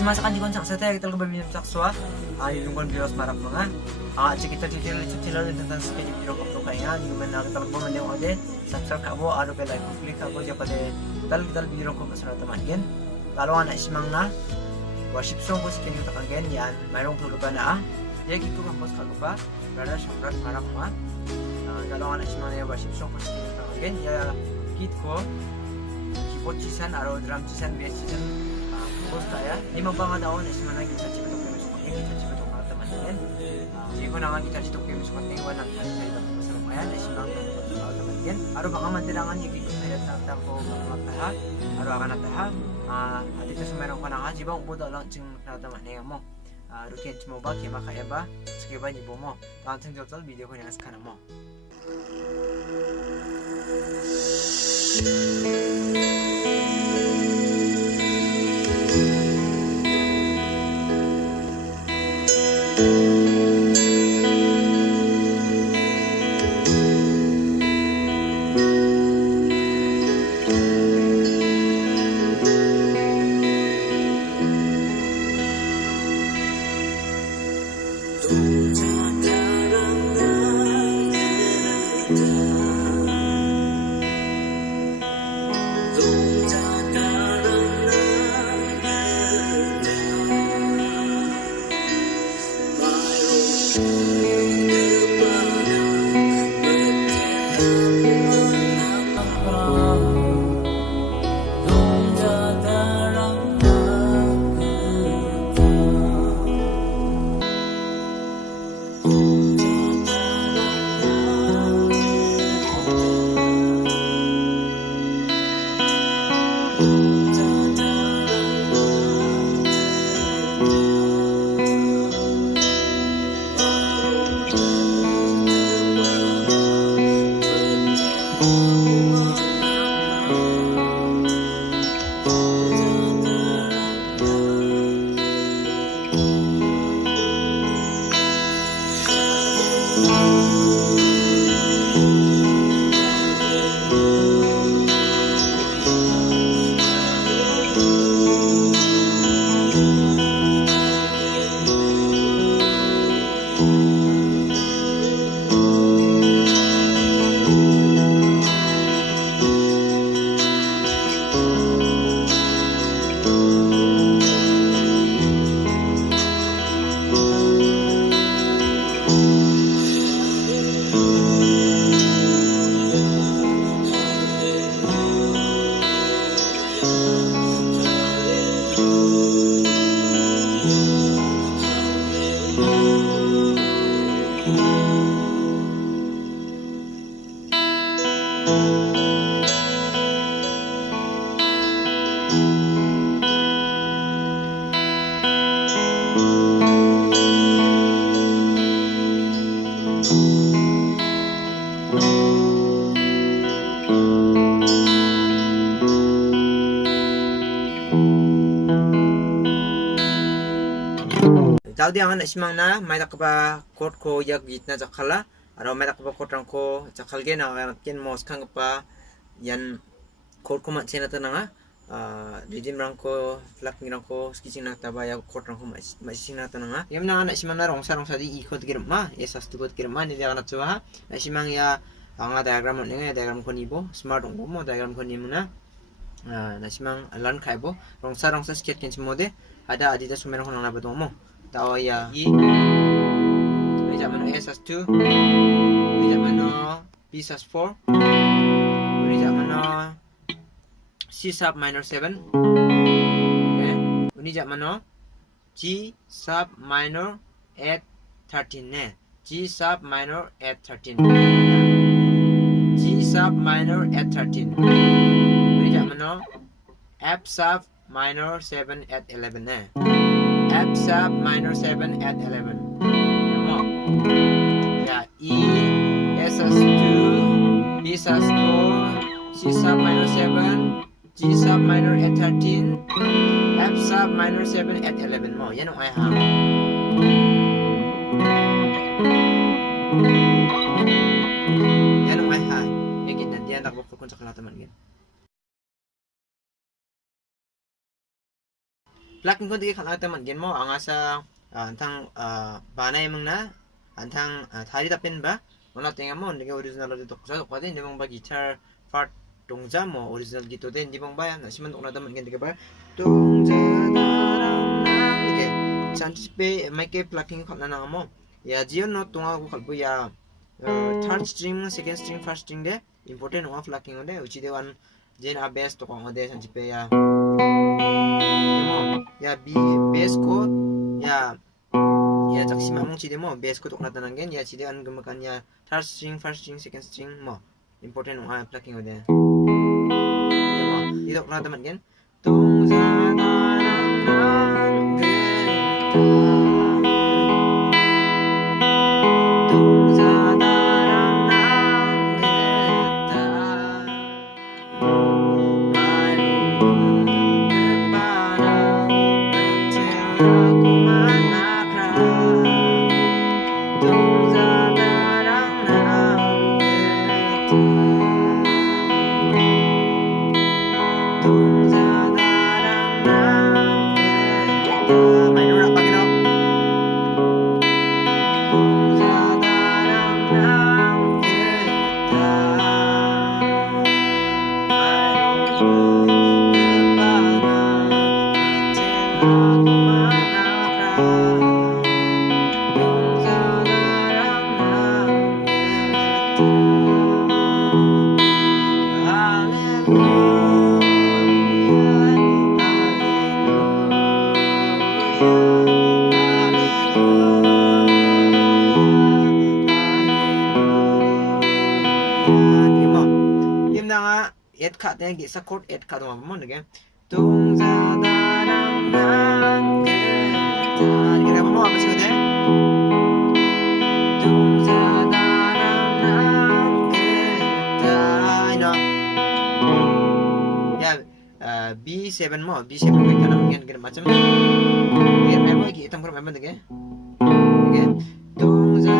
masakan jekon sang sate kita lebih minum sakswa lingkungan bios marak mga kita channel tentang skill video kaplukainga di mana kita lebih mendeng ode subscribe kabo ado bell icon klik kabo japa de tal video ko masara teman kalau anak simangna worship song ko skill kita kangen yan Mairongpilgipa Na'a ya gitu kampus Skanggipa berada Samrat Marak mga kalau anak simangna worship song ko skill kita kangen ya git ko keyboard cisan aro drum cisan bass cisan bos kaya 5 bang daon is mana kita coba untuk kami suka kita coba untuk mga teman-teman jika nangan kita coba kami suka tinggal nang cari dapat bersama kaya is mga teman-teman aro baka mandirangan yung ikut saya tentang ko mga taha aro akan taha dito sa meron ko na nga jibang ubo lang jing teman niya mo rukin mo ba kaya makaya ba sige ba nibo mo tangang total video ko niya sekarang mo Tawdi ang anak simang na may takba chord ko yak git na jakala aro may takba chord rangko jakalge na kin mo Skanggipa yan chord ko matchen na nga rhythm rangko plucking rangko skiing na taba yak chord rangko masing na nga yam na anak simang na rongsa di ikot girma esas tukot girma ni dia anak tuwa na simang ya ang diagram ni diagram ko nibo smart ngbo mo diagram ko nimo na simang lan kaibo rongsa skie kin mode ada adida sumeron ko nang nabadong mo tao ya E ini zaman S as 2 ini zaman B as 4 ini zaman C sub minor 7 okay. Ini zaman G sub minor 8 13 ne G sub minor 8 13 G sub minor 8 13 ini zaman F sub minor 7 at 11 ne F sub minor 7 at 11 ya E S as 2 B as 4 C sub minor 7 G sub minor at 13 F sub minor 7 at 11 mo yan ang ayahang yan ang ayahang yan diyan takbukul sa kalataman yan plucking ko digi khala taman gen mo angasa antang banay mong na antang taridape ba wala tinga mo nige original ro dokja dokka de nimong ba guitar part dongja mo original gito de nimong ba na siman dokna taman gen dige ba dongja darang dige chanchipe maike plucking khala na mo ya jion no tunga ko khalbu ya third string second string first string de important of plucking ode uchi de one jen a bass to kong ode chanchipe ya ya B bass ko ya jak시 mamung chide mo bass ko tokna tanan gen ya chide an gamakan ya third string first string second string mo important wa plucking ode ya mo idok na taman gen dongja darang kat sa chord 8 kat mo nige dongja darang gita mo apa sih udah dongja darang gita ino ya B7 mo B7 ko kana mungkin gini macam biar memang lagi hitam kurang memang nige dongja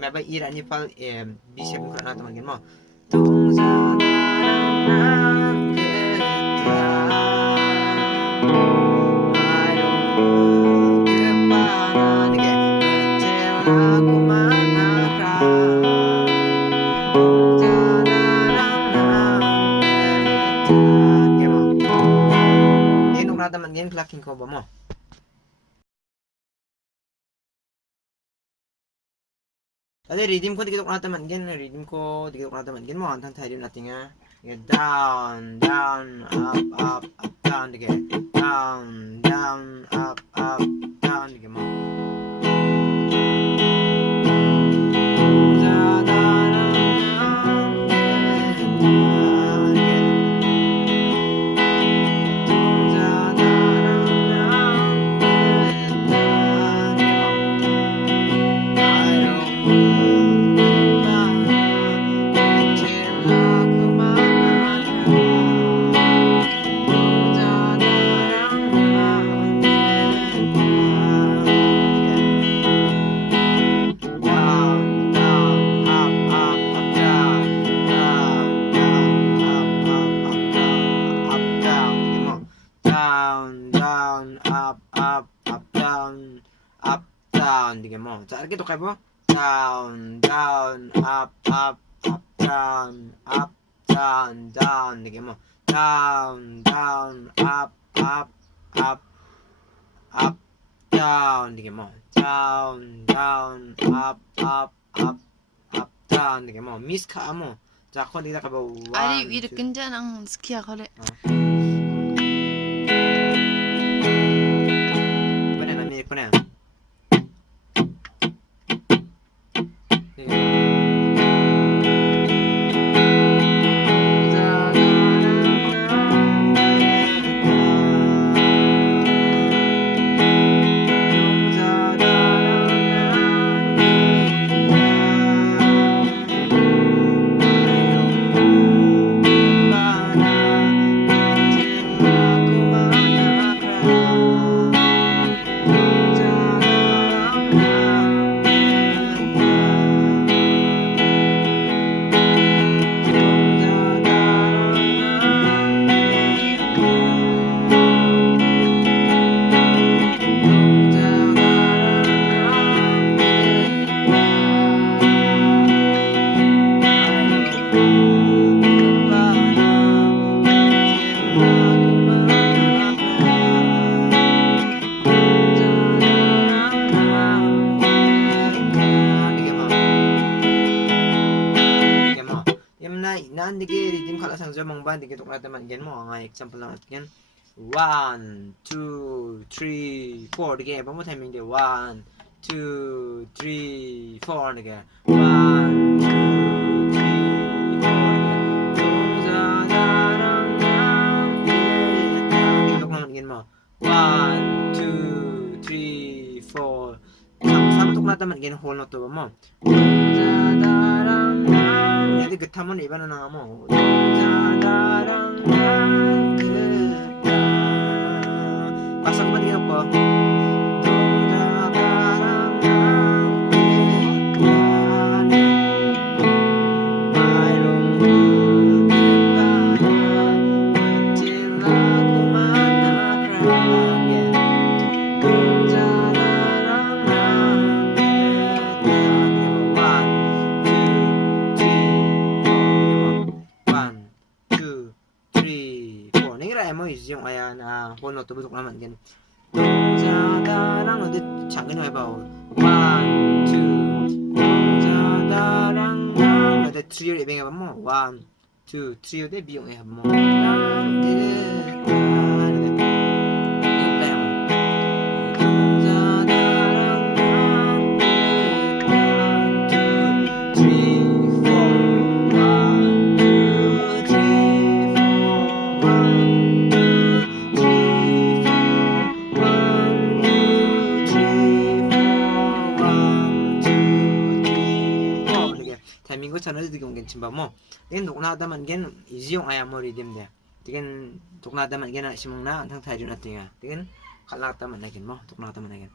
Maba ira ni pal B7 kana taman gen mo dongja darang gita Mittelako Marak dongja darang gita ini nuk na taman gen plucking ko ba mo Ada rhythm ko dikit ko naman gen rhythm ko dikit ko naman gen mo antang taridape nating down down up down dikit down down up down dikit mo 자 이렇게 독해봐 down down up down down 이게 뭐 down down up down 이게 뭐 down down up down 이게 뭐 미스카 뭐 자 거기다가 뭐 아리 위를 끈자랑 스키야 거래 이번에 남이 이번에 apa dikit tuk nata man gen mo nga example lang gen 1 2 3 4 dikit apa mo timing de 1 2 3 4 dikit 1 2 3 4 dongja darang dikit tuk naman gen mo 1 2 3 4 sama tuk nata man gen whole note ba mo dongja darang itu gittamon ibanan na mo dongja darang basa ko ba dikit ko dongja darang Mairongpilgipa Na'a Mittelako mana Kraa Dongja darang mo is yung aya na hono to butok naman gan dongja darang ulit changin mo ba 1 2 dongja darang ulit 3 ibig ba mo 1 2 3 ulit biyong eh mo minggu channel di gong gen chimba mo gen dokna da man gen izi yung aya mo rhythm de gen dokna da man gen simong na thang thai jun atinga gen khala ta man na gen mo dokna ta man na gen